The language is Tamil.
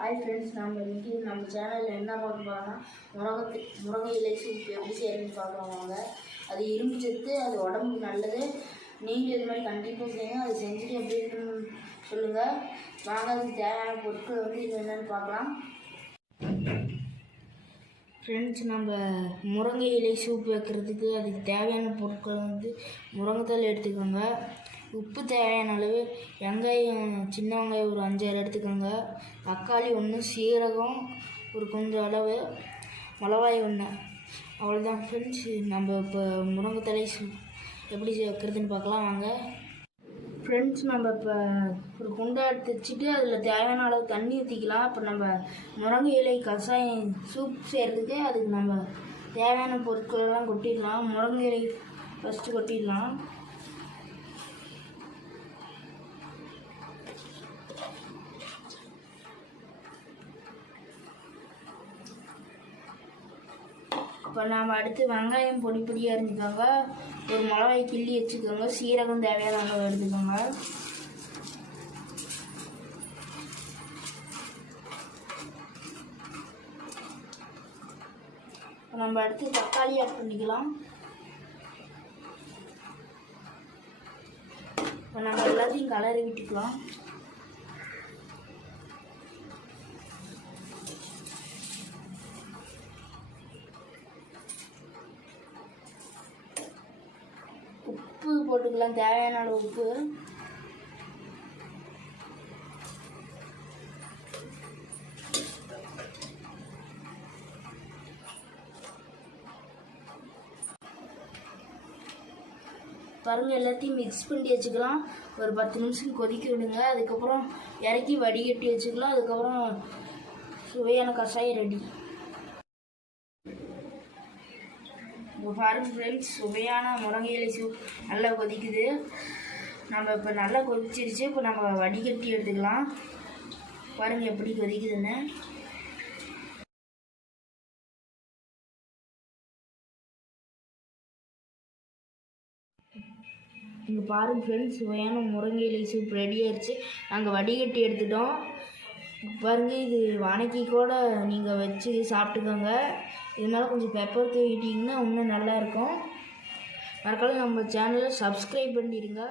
हाय फ्रेंड्स நம்ம சேனலில் என்ன பார்க்க போகிறோம்னா முருங்கை இலை சூப் எப்படி செய்யணும்னு பார்க்குறோம். அது இரும்பு சத்து, அது உடம்புக்கு நல்லது. நீங்கள் இது மாதிரி கண்டிப்பாக செய்யுங்க. அது செஞ்சுட்டு எப்படி இருக்குன்னு சொல்லுங்கள். வாங்க, அதுக்கு தேவையான பொருட்கள் இது என்னென்னு பார்க்கலாம். ஃப்ரெண்ட்ஸ், நம்ம முருங்கை இலை சூப் வைக்கிறதுக்கு அதுக்கு தேவையான பொருட்கள் முருங்கைத்தலை எடுத்துக்கோங்க. உப்பு தேவையான அளவு, வெங்காயம் சின்ன வெங்காயம் ஒரு 5-6 எடுத்துக்கோங்க. தக்காளி 1, சீரகம் ஒரு கொஞ்சம் அளவு, மிளகாய் 1. அவ்வளோதான் ஃப்ரெண்ட்ஸ். நம்ம இப்போ முருங்கைத்தலை சூப் எப்படி வைக்கிறதுன்னு பார்க்கலாம் வாங்க. ஃப்ரெண்ட்ஸ், நம்ம இப்போ ஒரு குண்டை எடுத்து வச்சுட்டு அதில் தேவையான அளவு தண்ணி ஊற்றிக்கலாம். இப்போ நம்ம முருங்கை இலை கஷாயம் சூப் செய்கிறதுக்கு அதுக்கு நம்ம தேவையான பொருட்களெல்லாம் கொட்டிடலாம். முருங்கை இலை ஃபஸ்ட்டு கொட்டிடலாம். இப்போ நாம் அடுத்து வெங்காயம் பொடி பொடியாக அரிஞ்சுக்கோங்க. ஒரு மிளகாய் கிள்ளி வச்சுக்கோங்க. சீரகம் தேவையான அளவு எடுத்துக்கோங்க. இப்போ நம்ம அடுத்து தக்காளி ஆட் பண்ணிக்கலாம். இப்போ நம்ம எல்லாத்தையும் கலரி விட்டுக்கலாம். உப்பு போட்டுக்கலாம், தேவையான அளவு உப்பு. பாருங்கள், எல்லாத்தையும் மிக்ஸ் பண்ணி வச்சுக்கலாம். ஒரு 10 நிமிஷம் கொதிக்க விடுங்க. அதுக்கப்புறம் இறக்கி வடிகட்டி வச்சுக்கலாம். அதுக்கப்புறம் சுவையான கஷாயம் ரெடி. இப்போ பாருங்கள் ஃப்ரெண்ட்ஸ், சுவையான முருங்கை இலை சூப் நல்லா கொதிக்குது. நம்ம இப்போ நல்லா கொதிச்சிருச்சு. இப்போ நம்ம வடிகட்டி எடுத்துக்கலாம். பாருங்கள் எப்படி கொதிக்குதுன்னு. இங்கே பாருங்கள் ஃப்ரெண்ட்ஸ், சுவையான முருங்கை இலை சூப் ரெடி ஆயிடுச்சு. நாங்கள் வடிகட்டி எடுத்துட்டோம். பாருங்கள், இது வணக்கி கூட நீங்கள் வச்சு சாப்பிட்டுக்கோங்க. இதனால கொஞ்சம் பெப்பர் தூவிட்டிங்கன்னா இன்னும் நல்லாயிருக்கும். மறக்காம நம்ம சேனலை சப்ஸ்கிரைப் பண்ணிடுங்க.